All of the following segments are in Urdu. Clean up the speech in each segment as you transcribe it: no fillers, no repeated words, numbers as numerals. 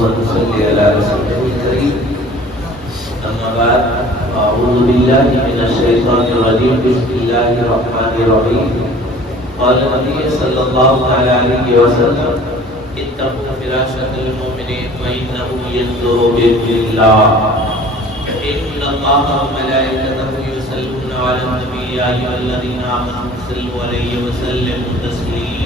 ونصلي على رسوله الكريم أما بعد أعوذ بالله من الشيطان الرجيم بسم الله الرحمن الرحيم قال النبي صلى الله عليه وسلم اتقوا فراشة المؤمن فإنه ينظر بإذن الله إن الله وملائكته يصلون على النبي يا أيها الذين آمنوا صلوا عليه وسلموا تسليما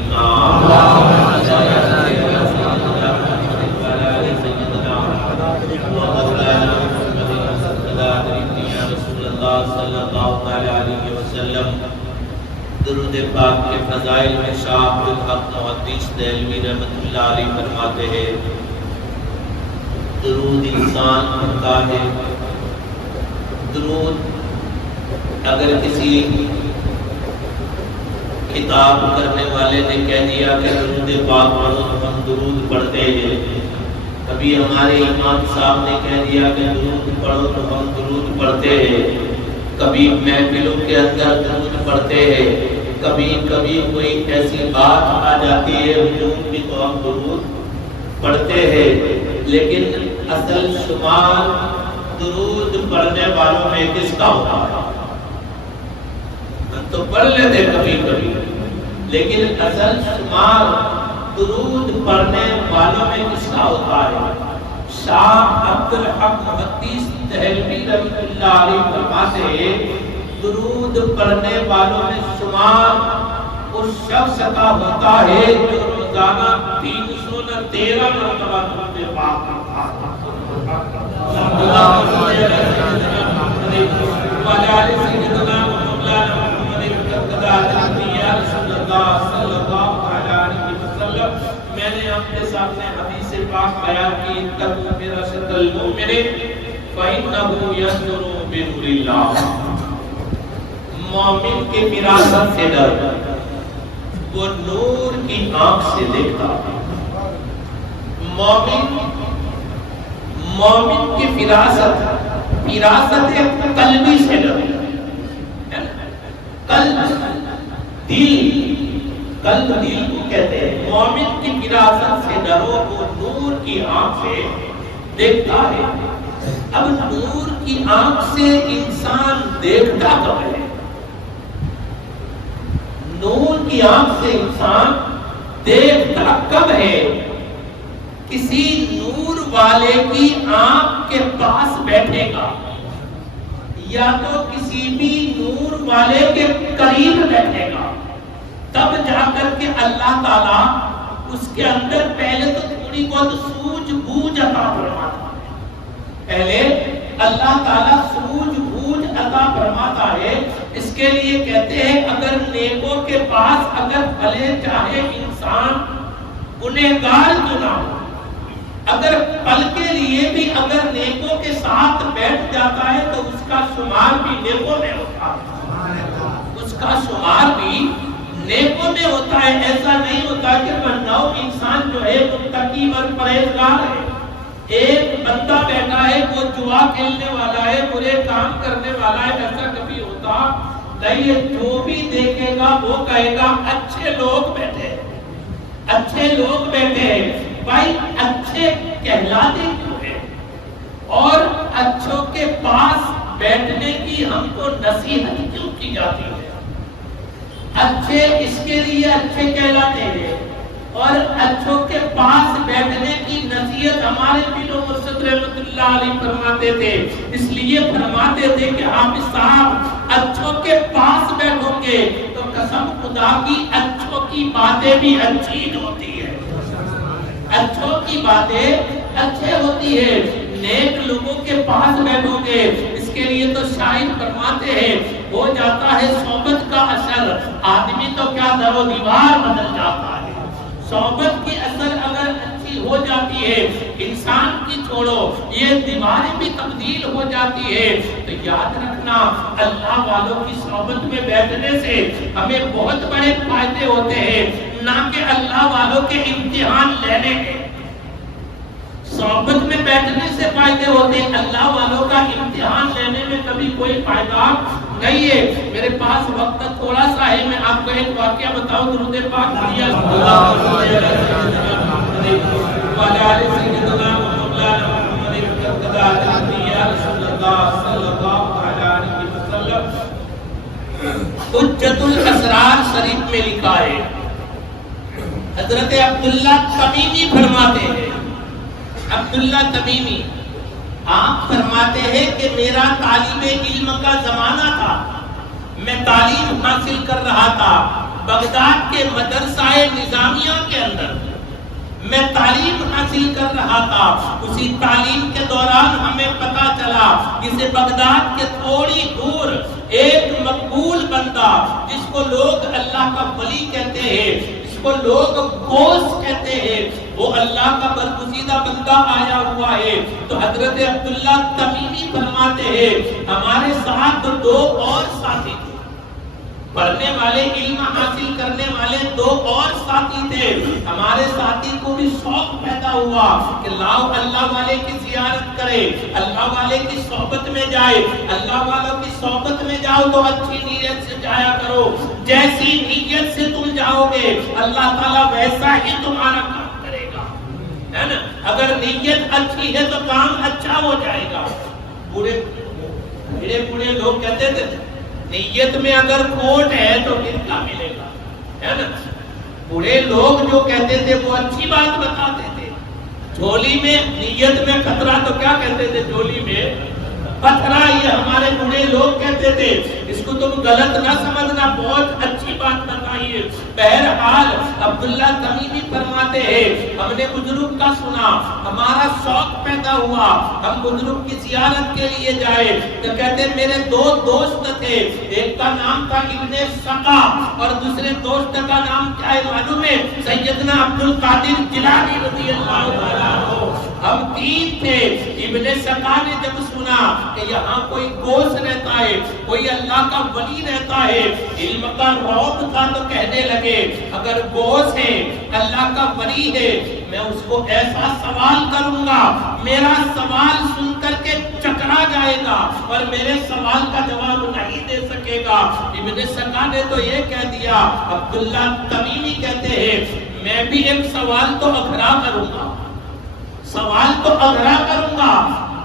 صلی اللہ علیہ وسلم درود پاک کے فضائل میں شاہ الحق محدث دہلوی رحمۃ اللہ علیہ فرماتے ہیں درود انسان پڑھتا ہے. درود اگر کسی خطاب کرنے والے نے کہہ دیا کہ درود پاک پڑھو تو ہم درود پڑھتے ہیں. کبھی ہمارے امام صاحب نے کہہ دیا کہ درود پڑھو تو ہم درود پڑھتے ہیں. کبھی محفلوں کے اندر درود پڑھتے ہیں. کبھی کبھی کوئی ایسی بات آ جاتی ہے ہجوم کی تو ہم درود پڑھتے ہیں. لیکن اصل شمار درود پڑھنے والوں میں کس کا ہوتا ہے؟ ہم تو پڑھ لیتے کبھی کبھی, لیکن اصل شمار درود پڑھنے والوں میں کس کا ہوتا ہے؟ شاہ عبدالحق محدث دہلوی رحمۃ اللہ علیہ فرماتے ہیں درود پڑھنے والوں میں شمار اس شخص کا ہوتا ہے جو روزانہ 313 مرتبہ درود پاک پڑھتا ہے. میں نے اپنے سامنے حدیث پاک بیان کی اتقوا فراشة المؤمن فإنه ينظر بنور الله. مومن کی فراست سے ڈر, وہ نور کی آنکھ سے دیکھتا ہے. مومن کی فراست قلبی سے ڈر, قلب دل کو کہتے ہیں. مومن کی فراست سے ڈرو, وہ نور کی آنکھ سے دیکھتا ہے. اب نور کی آنکھ سے انسان دیکھتا کب ہے؟ نور کی آنکھ سے انسان دیکھتا کب ہے؟ کسی نور والے کی آنکھ کے پاس بیٹھے گا, یا تو کسی بھی نور والے کے قریب بیٹھے گا, تب جا کر کے اللہ تعالیٰ اس کے اندر پہلے تو تھوڑی بہت سوجھ بوجھ عطا فرماتا ہے. پہلے اللہ تعالیٰ سوجھ بوجھ عطا فرماتا ہے. اس کے لیے کہتے ہیں اگر نیکوں کے پاس اگر بھلے چاہے انسان گنہگار کیوں نہ ہو, اگر پل کے لیے بھی اگر نیکوں کے ساتھ بیٹھ جاتا ہے تو اس کا شمار بھی نیکوں میں ہوتا ہے. اس کا شمار بھی نیکوں میں ہوتا ہے. ایسا نہیں ہوتا کہ بندہ انسان جو ہے متقی اور پرہیزگار ہے. ایک بندہ بیٹھا ہے وہ جوا کھیلنے والا ہے, برے کام کرنے والا ہے, ایسا کبھی ہوتا نہیں. جو بھی دیکھے گا وہ کہے گا اچھے لوگ بیٹھے, اچھے لوگ بیٹھے. بھائی اچھے کہلاتے کیوں ہیں, اور اچھوں کے پاس بیٹھنے کی ہم کو نصیحت کیوں کی جاتی ہے؟ اچھے اس کے لیے اچھے کہلاتے ہیں, اور اچھوں کے پاس بیٹھنے کی نصیحت ہمارے پیر و مرشد رحمۃ اللہ علیہ فرماتے تھے. اس لیے فرماتے تھے کہ حافظ صاحب اچھوں کے پاس بیٹھو گے تو قسم خدا کی اچھوں کی باتیں بھی اچھی ہوتی ہے, اچھوں کی باتیں اچھے ہوتی ہے. نیک لوگوں کے پاس بیٹھو گے, اس کے لیے تو شاعر فرماتے ہیں ہو جاتا ہے صحبت کا اثر, آدمی تو کیا در و دیوار بدل جاتا ہے. صحبت کی اثر اگر اچھی ہو جاتی ہے, انسان کی چھوڑو یہ دیواریں بھی تبدیل ہو جاتی ہے. تو یاد رکھنا اللہ والوں کی صحبت میں بیٹھنے سے ہمیں بہت بڑے فائدے ہوتے ہیں, نہ کہ اللہ والوں کے امتحان لینے کے. صحبت میں بیٹھنے سے فائدے ہوتے ہیں, اللہ والوں کا امتحان لینے میں کبھی کوئی فائدہ نہیں ہے. میرے پاس وقت تھوڑا سا ہے, میں آپ کو ایک واقعہ بتاؤں. درود پاک حجت الاسرار شریف میں لکھا ہے، حضرت عبداللہ تمیمی فرماتے ہیں، عبداللہ تمیمی آپ فرماتے ہیں کہ میرا طالب علم کا زمانہ تھا، میں تعلیم حاصل کر رہا تھا بغداد کے مدرسہ نظامیہ کے اندر، میں تعلیم حاصل کر رہا تھا۔ اسی تعلیم کے دوران ہمیں پتا چلا کہ بغداد کے تھوڑی دور ایک مقبول بندہ جس کو لوگ اللہ کا ولی کہتے ہیں، جس کو لوگ غوث کہتے ہیں، وہ اللہ کا برگزیدہ بندہ آیا ہوا ہے۔ تو حضرت عبداللہ تمیمی فرماتے ہیں ہمارے ساتھ دو اور ساتھی تھے، پڑھنے والے، علم حاصل کرنے والے دو اور ساتھی تھے۔ ہمارے ساتھی کو بھی شوق پیدا ہوا کہ لاؤ اللہ والے کی زیارت کرے، اللہ والے کی صحبت میں جائے۔ اللہ والوں کی صحبت میں جاؤ تو اچھی نیت سے جایا کرو، جیسی نیت سے تم جاؤ گے اللہ تعالیٰ ویسا ہی تمہارا کام کرے گا، ہے نا۔ اگر نیت اچھی ہے تو کام اچھا ہو جائے گا۔ بوڑھے لوگ کہتے تھے نیت میں اگر کھوٹ ہے تو پھر کیا ملے گا، ہے نا۔ بوڑھے لوگ جو کہتے تھے وہ اچھی بات بتاتے تھے، جھولی میں نیت میں خطرہ تو کیا کہتے تھے، جھولی میں پتھرا، یہ ہمارے بوڑھے لوگ کہتے تھے۔ اس کو تم غلط نہ سمجھنا، بہت اچھی بات بتائیے۔ بہرحال عبداللہ تمیمی فرماتے ہیں ہم نے بزرگ کا سنا، ہمارا شوق پیدا ہوا، ہم بزرگ کی زیارت کے لیے جائے۔ تو کہتے میرے دو دوست تھے، ایک کا نام تھا ابن سقا اور دوسرے دوست کا نام کیا ہے معلوم ہے، سیدنا عبدالقادر جیلانی رضی اللہ تعالیٰ عنہ۔ ہم تین تھے۔ ابن سقا نے جب سنا کہ یہاں کوئی غوث رہتا ہے، کوئی اللہ کا ولی رہتا ہے، علم کا رعب تھا، تو کہنے لگے اگر غوث ہے، اللہ کا ولی ہے، میں اس کو ایسا سوال کروں گا، میرا سوال سن کر کے چکرا جائے گا اور میرے سوال کا جواب نہیں دے سکے گا۔ ابن سقا نے تو یہ کہہ دیا، عبداللہ تمیمی کہتے ہیں میں بھی ایک سوال تو اگرا کروں گا، سوال تو اگرا کروں گا،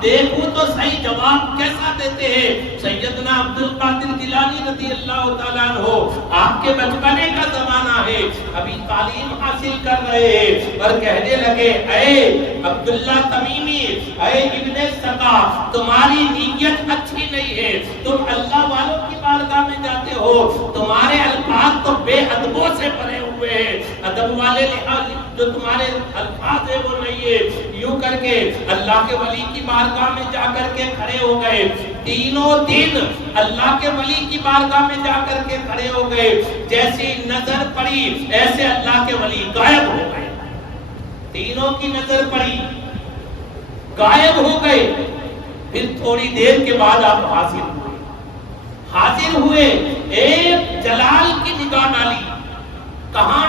دیکھو تو صحیح جواب کیسا دیتے ہیں۔ سیدنا عبدالقادر جیلانی رضی اللہ تعالیٰ عنہ، آپ کے بچپنے کا زمانہ ہے، ابھی تعلیم حاصل کر رہے ہیں، اور کہنے لگے اے عبداللہ تمیمی، اے ابن سقا، تمہاری نیت اچھی نہیں ہے، تم اللہ والوں کی بارگاہ میں جاتے ہو، تمہارے الفاظ تو بے ادبوں سے بھرے ہوئے ہیں، ادب والے لحاظ جو تمہارے الفاظ ہیں وہ نہیں ہے۔ یوں کر کے اللہ کے ولی کی بارگاہ میں جا کر کے کھڑے ہو گئے، تینوں دن اللہ کے ولی کی بارگاہ میں جا کر کے کھڑے ہو گئے، جیسی نظر پڑی ایسے اللہ کے ولی غائب ہو گئے، تینوں کی نظر پڑی غائب ہو گئے۔ پھر تھوڑی دیر کے بعد آپ حاضر ہوئے، ایک جلال کی نگاہ ڈالی، کہاں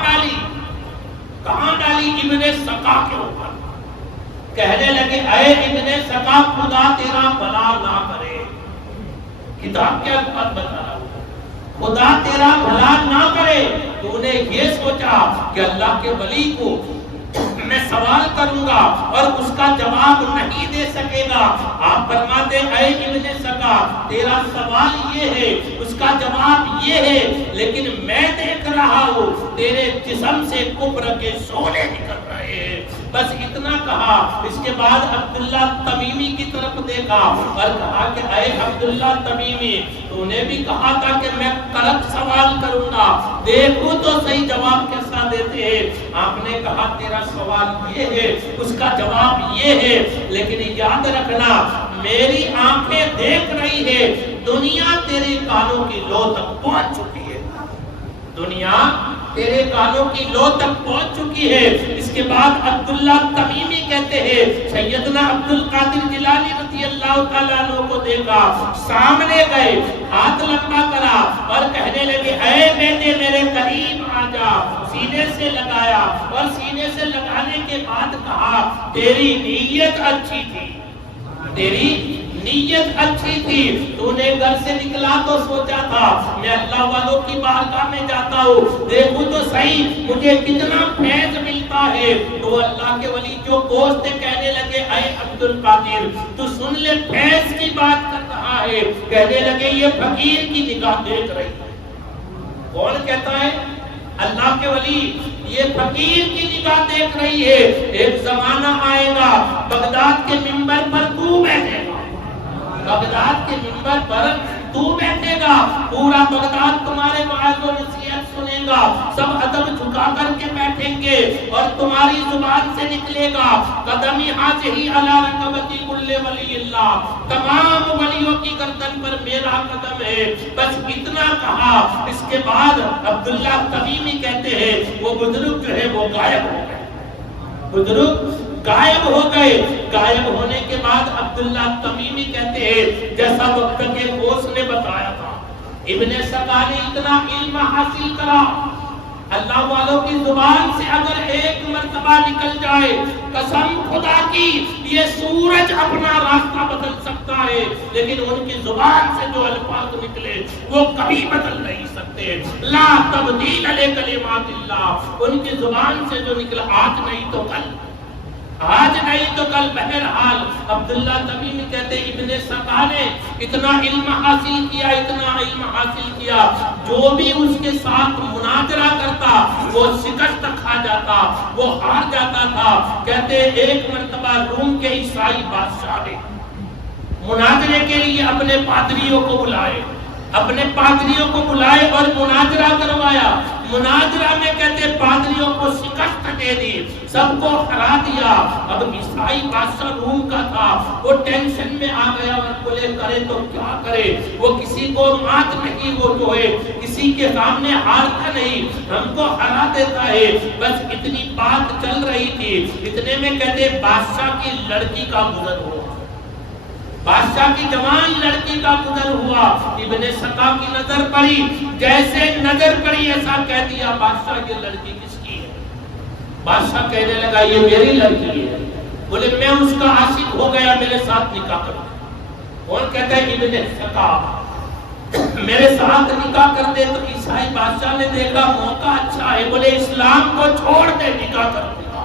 ڈالی ابن سقا کے اوپر، کہنے لگے اے ابن سقا، خدا تیرا بھلا نہ کرے، کتاب کے الفاظ بتا رہا ہوں، خدا تیرا بھلا نہ کرے، تو نے یہ سوچا کہ اللہ کے ولی کو میں سوال کروں گا اور اس کا جواب نہیں دے سکے گا۔ آپ فرماتے اے ابن سقا، تیرا سوال یہ ہے، اس کا جواب یہ ہے، لیکن میں دیکھ رہا ہوں تیرے جسم سے کفر کے شعلے نکل رہے ہیں۔ بس اتنا کہا۔ اس کے بعد عبداللہ تمیمی کی طرف دیکھا اور کہا کہ اے عبداللہ تمیمی، تو نے بھی کہا تھا کہ میں کڑک سوال کروں گا، دیکھو تو صحیح جواب کیسا دیتے ہیں۔ آپ نے کہا تیرا سوال یہ ہے، اس کا جواب یہ ہے، لیکن یاد رکھنا میری آنکھیں دیکھ رہی ہے، دنیا تیرے کانوں کی لو تک پہنچ چکی ہے، دنیا تیرے کانوں کی لو تک پہنچ چکی ہے۔ اس کے بعد عبداللہ تمیمی کہتے ہیں سیدنا عبدالقادر جیلانی رضی اللہ تعالیٰ عنہ کو دیکھا، سامنے گئے، ہاتھ لمبا کرا اور کہنے لگے اے بیٹے میرے قریب آ جا، سینے سے لگایا اور سینے سے لگانے کے بعد کہا تیری نیت اچھی تھی، تیری نیت اچھی تھی، تو نے گھر سے نکلا تو سوچا تھا میں اللہ والوں کی بارگاہ میں جاتا ہوں، دیکھوں تو صحیح مجھے کتنا فیض ملتا ہے۔ تو اللہ کے ولی جو دوست کہنے لگے اے عبد القادر تو سن لے فیض کی بات کر رہا ہے، کہنے لگے یہ فقیر کی نگاہ دیکھ رہی ہے۔ کون کہتا ہے؟ اللہ کے ولی، یہ فقیر کی نگاہ دیکھ رہی ہے۔ ایک زمانہ آئے گا بغداد کے منبر پر تو بیٹھے گا، بغداد کے منبر پر تو بیٹھے گا، پورا بغداد تمہارے وعظ و نصیحت سنے گا، سب ادب جھکا کر کے بیٹھیں گے اور تمہاری زبان سے نکلے گا قدمی حاضری علی رقبتی کل ولی اللہ، تمام ولیوں کی گردن پر میرا قدم ہے۔ بس اتنا کہا، اس کے بعد عبداللہ تمیمی کہتے ہیں وہ بزرگ جو ہے وہ غائب ہو گئے، بزرگ غائب ہو گئے۔ غائب ہونے کے بعد عبداللہ تمیمی کہتے ہیں جیسا وقت کے غوث نے بتایا تھا، ابن سقا نے اتنا علم حاصل کرا، اللہ والوں کی زبان سے اگر ایک مرتبہ نکل جائے قسم خدا کی یہ سورج اپنا راستہ بدل سکتا ہے، لیکن ان کی زبان سے جو الفاظ نکلے وہ کبھی بدل نہیں سکتے۔ لا تبدیل لکلمات اللہ، ان کی زبان سے جو نکلا آج نہیں تو کل، آج نہیں تو کل۔ بہرحال عبداللہ تمیمی کہتے ابن سقا نے اتنا علم حاصل کیا، اتنا علم حاصل کیا، جو بھی اس کے ساتھ مناظرہ کرتا وہ شکست کھا جاتا، وہ ہار جاتا تھا۔ کہتے ایک مرتبہ روم کے عیسائی بادشاہ نے مناظرے کے لیے اپنے پادریوں کو بلائے، اپنے پادریوں کو بلائے اور مناظرہ کروایا۔ مناظرہ میں کہتے پادریوں کو شکست دے دی، سب کو ہرا دیا۔ اب عیسائی بادشاہ روم کا تھا، وہ ٹینشن میں آ گیا اور بولے کرے تو کیا کرے، وہ کسی کو مات نہیں، وہ جو ہے کسی کے سامنے ہارتا نہیں، ہم کو ہرا دیتا ہے۔ بس اتنی بات چل رہی تھی، اتنے میں کہتے بادشاہ کی لڑکی کا گزر ہوا، بادشاہ کی جوان لڑکی کا گزر ہوا۔ ابن سقا کی نظر پڑی، جیسے نظر پڑی ایسا کہہ دیا بادشاہ یہ لڑکی کس کی ہے؟ بادشاہ کہنے لگا یہ میری لڑکی ہے۔ بولے میں اس کا عاشق ہو گیا، میرے ساتھ نکاح کرو۔ کون کہتا ہے؟ ابن سقا، میرے ساتھ نکاح کر دے۔ تو عیسائی بادشاہ نے دیکھا موقع اچھا ہے، بولے اسلام کو چھوڑ دے نکاح کر دوں گا،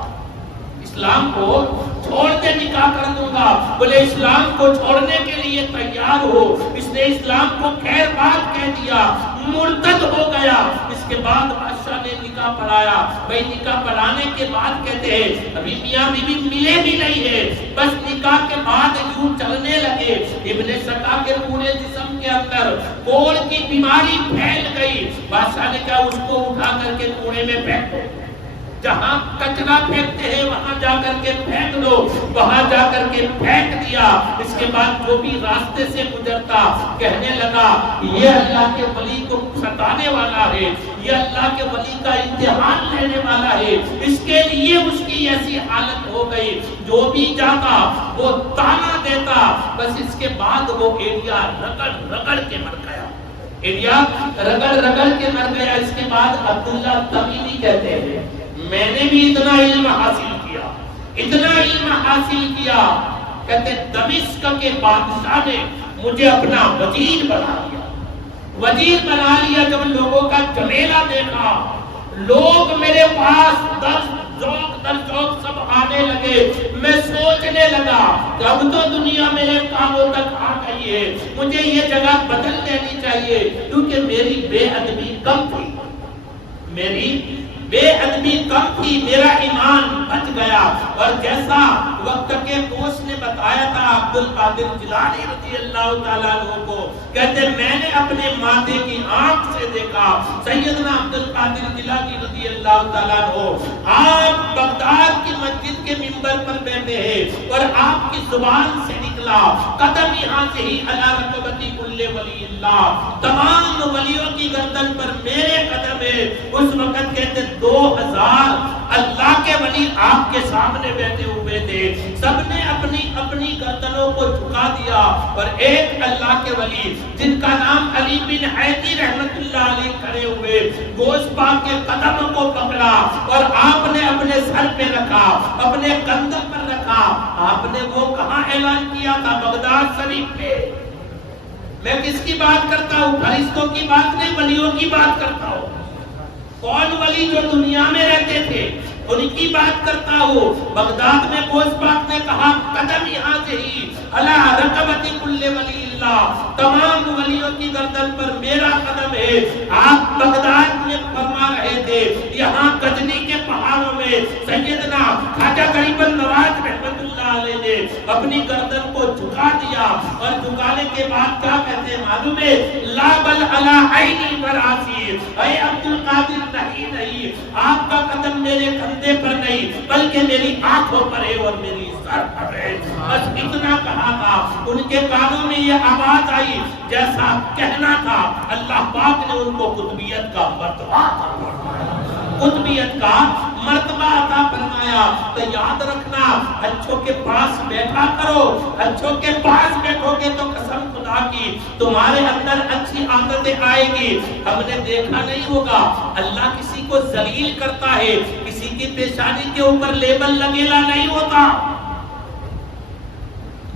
اسلام کو چھوڑ دے نکاح کر دوں گا۔ بولے اسلام کو چھوڑنے کے لیے تیار ہو؟ اس نے اسلام کو خیر بات کہہ دیا، مرتد ہو گیا۔ اس کے بعد بادشاہ نے نکاح پڑھایا۔ بھائی نکاح پڑھانے کے بعد کہتے ہیں ابھی میاں بیوی ملے بھی نہیں ہے، بس نکاح کے بعد یوں چلنے لگے۔ ابن سقا کے پورے جسم کے اندر کوڑ کی بیماری پھیل گئی۔ بادشاہ نے کہا اس کو اٹھا کر کے کوڑے میں پھینکو، جہاں کچرا پھینکتے ہیں وہاں جا کر کے پھینک دو، وہاں جا کر کے پھینک دیا۔ اس کے بعد جو بھی راستے سے گزرتا کہنے لگا یہ اللہ کے ولی کو ستانے والا ہے، یہ اللہ کے ولی کا امتحان لینے والا ہے، اس کے لیے اس کی ایسی حالت ہو گئی۔ جو بھی جاتا وہ تانا دیتا، بس اس کے بعد وہ ایڈیا رگڑ رگڑ کے مر گیا، ایڈیا رگڑ رگڑ کے مر گیا۔ اس کے بعد عبداللہ تمیمی کہتے ہیں میں نے بھی اتنا علم حاصل کیا، اتنا علم حاصل کیا، کہتے دمشق کے بادشاہ نے مجھے اپنا وزیر بنا لیا، وزیر بنا لیا۔ جب لوگوں کا جمیلہ دیکھا، لوگ میرے پاس در ذوق سب آنے لگے، میں سوچنے لگا کہ اب تو دنیا میرے کاموں تک آ گئی ہے، مجھے یہ جگہ بدل دینی چاہیے، کیونکہ میری بے ادبی کم تھی، میری بے ادبی کم تھی، میرا ایمان بچ گیا۔ اور جیسا وقت کے دوست نے بتایا تھا عبد القادر جیلانی رضی اللہ تعالیٰ عنہ کو، کہتے میں نے اپنے ماتھے کی آنکھ سے دیکھا سیدنا عبد القادر جیلانی رضی اللہ تعالیٰ عنہ آپ بغداد کی مسجد کے منبر پر بیٹھے ہیں اور آپ کی زبان سے نکلا قدم یہاں سے ہی علی رقبتی کل ولی اللہ، تمام ولیوں کی گردن پر میرے قدم ہے۔ اس وقت کہتے 2000 اللہ کے ولی آپ کے سامنے بیٹھے ہوئے تھے، سب نے اپنی اپنی گردنوں کو جھکا دیا، اور ایک اللہ کے ولی جن کا نام علی بن حیدی رحمت اللہ علیہ کھڑے ہوئے، گوشت پاک کے قدم کو پکڑا اور آپ نے اپنے سر پہ رکھا، اپنے کندھے پر رکھا تھا؟ آپ نے وہ کہاں اعلان کیا تھا؟ بغداد شریف پہ۔ میں کس کی بات کرتا ہوں؟ فرشتوں کی بات نہیں، ولیوں کی بات کرتا ہوں۔ کون ولی جو دنیا میں رہتے تھے ان کی بات کرتا ہوں۔ بغداد میں غوث پاک نے کہا قدم یہاں سے ہی علی رقبۃ کل ولی اللہ، تمام ولیوں کی گردن پر میرا قدم ہے۔ آپ بغداد میں فرما رہے تھے، یہاں غزنی کے پہاڑوں میں سیدنا خواجہ غریب نواز رحمت اللہ علیہ نے اپنی گردن کو جھکا دیا، اور جھکانے کے بعد کیا کہتے ہیں معلوم ہے؟ لا بل علی عینی وراسی، اے عبد القادر نہیں، آپ کا قدم میرے کندھے پر نہیں بلکہ میری آنکھوں پر ہے اور میری سر پر ہے۔ بس اتنا کہا تھا، ان کے کانوں میں یہ آواز آئی جیسا کہنا تھا۔ اللہ پاک نے ان کو قطبیت کا مرتبہ عطا فرمایا، قطبیت کا مرتبہ عطا فرمایا۔ تو یاد رکھنا، اچھوں کے پاس بیٹھا کرو، اچھوں کے پاس بیٹھو گے تو قسم خدا کی تمہارے اندر اچھی عادتیں آئے گی۔ ہم نے دیکھا نہیں ہوگا، اللہ کسی کو ذلیل کرتا ہے، کسی کی پیشانی کے اوپر لیبل لگیلا نہیں ہوتا۔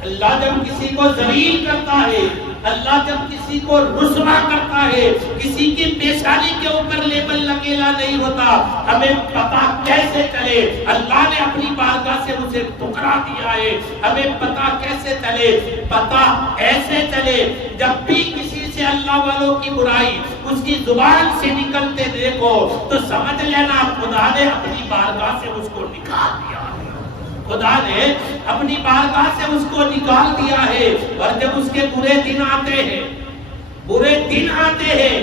اللہ جب کسی کو ذلیل کرتا ہے، اللہ جب کسی کو رسوا کرتا ہے، کسی کی پیشانی کے اوپر لیبل لگیلا نہیں ہوتا۔ ہمیں پتہ کیسے چلے؟ اللہ نے اپنی بارگاہ سے اسے ٹکرا دیا ہے۔ ہمیں پتہ کیسے چلے؟ پتہ ایسے چلے جب بھی کسی سے اللہ والوں کی برائی اس کی زبان سے نکلتے دیکھو تو سمجھ لینا خدا نے اپنی بارگاہ سے اس کو نکال دیا ہے، خدا نے اپنی بارگاہ سے اس کو نکال دیا ہے۔ اور جب اس کے برے دن آتے ہیں، برے دن آتے ہیں،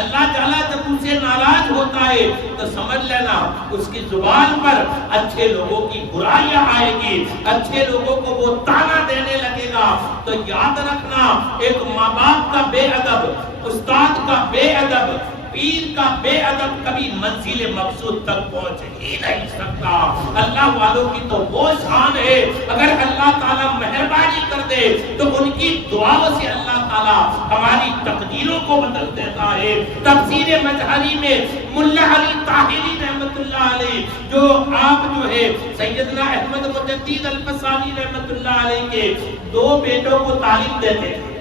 اللہ تعالیٰ جب ان سے ناراض ہوتا ہے تو سمجھ لینا اس کی زبان پر اچھے لوگوں کی برائیاں آئے گی، اچھے لوگوں کو وہ تانا دینے لگے گا۔ تو یاد رکھنا، ایک ماں باپ کا بے ادب، استاد کا بے ادب، پیر کا بے ادب کبھی منزل مقصود تک پہنچ ہی نہیں سکتا۔ اللہ والوں کی تو وہ شان ہے، اگر اللہ تعالیٰ مہربانی کر دے تو ان کی دعاؤں سے اللہ تعالیٰ ہماری تقدیروں کو بدل دیتا ہے۔ تفسیر مظہری میں ملا علی طاہری رحمت اللہ علیہ، جو آپ جو ہے سیدنا احمد مجدد الفسانی رحمت اللہ علیہ کے دو بیٹوں کو تعلیم دیتے ہیں،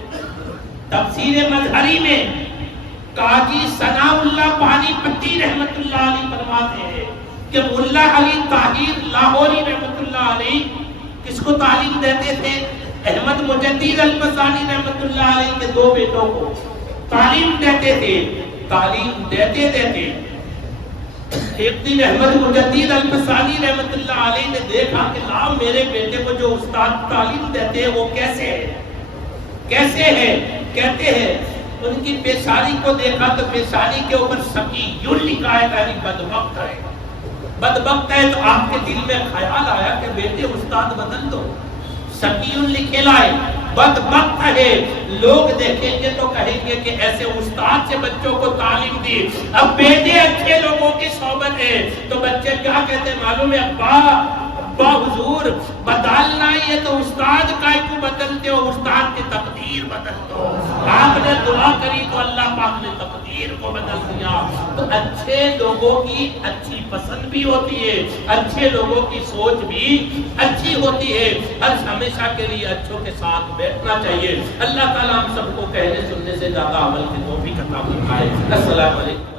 تفسیر مظہری میں قاضی ثناء اللہ پانی پتی رحمت اللہ علیہ فرماتے ہیں کہ ملا علی طاہر لاہوری رحمت اللہ علیہ کس کو تعلیم دیتے تھے؟ احمد مجدد الفسانی رحمت اللہ علیہ کے دو بیٹوں کو تعلیم دیتے تھے۔ تعلیم دیتے دیتے ایک دن احمد مجدد الفسانی رحمت اللہ علیہ نے دیکھا کہ لاؤ میرے بیٹے کو جو استاد تعلیم دیتے ہیں وہ کیسے ہے، کیسے ہے؟ کہتے ہیں ان کی پیشانی کو دیکھا تو پیشانی کے اوپر سقیٌ لکھا ہے، یعنی بدبخت ہے، بدبخت ہے۔ تو آپ کے دل میں خیال آیا کہ بیٹے استاد بدل دو، سقیٌ لکھے لائے، بدبخت ہے۔ لوگ دیکھیں گے تو کہیں گے کہ ایسے استاد سے بچوں کو تعلیم دی۔ اب بیٹے اچھے لوگوں کی صحبت ہے تو بچے کیا کہتے ہیں معلوم ہے؟ ابا حضور بدلنا ہے تو استاد کا کو بدلتے ہو، استاد کی تقدیر بدل دو۔ آپ نے دعا کری تو اللہ پاک نے تقدیر کو بدل دیا۔ تو اچھے لوگوں کی اچھی پسند بھی ہوتی ہے، اچھے لوگوں کی سوچ بھی اچھی ہوتی ہے۔ ہمیشہ کے لیے اچھوں کے ساتھ بیٹھنا چاہیے۔ اللہ تعالیٰ ہم سب کو کہنے سننے سے زیادہ عمل کی توفیق عطا فرمائے۔ السلام علیکم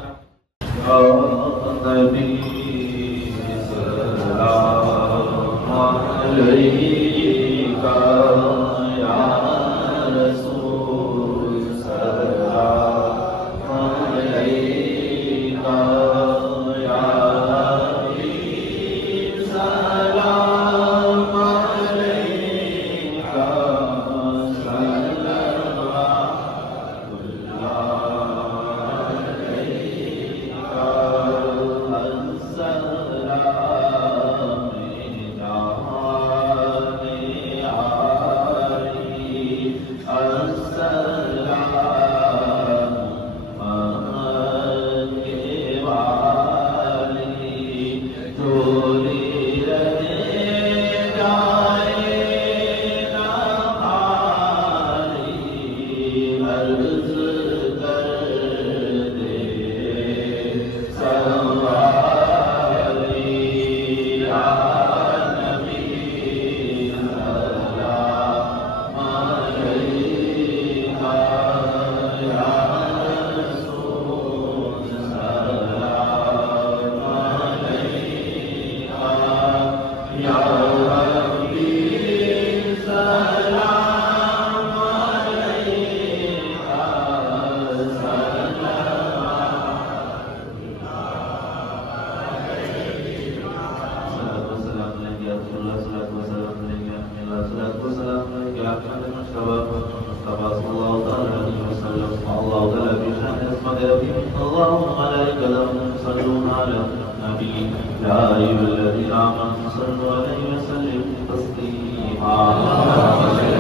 أيها الذين آمنوا صلوا عليه وسلموا تسليما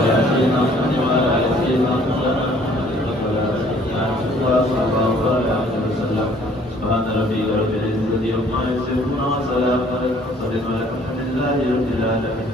يا سيدنا محمد وعلى آل سيدنا محمد صلى الله عليه وسلم سبحان ربك رب العزة عما يصفون وسلام على المرسلين والحمد لله رب العالمين.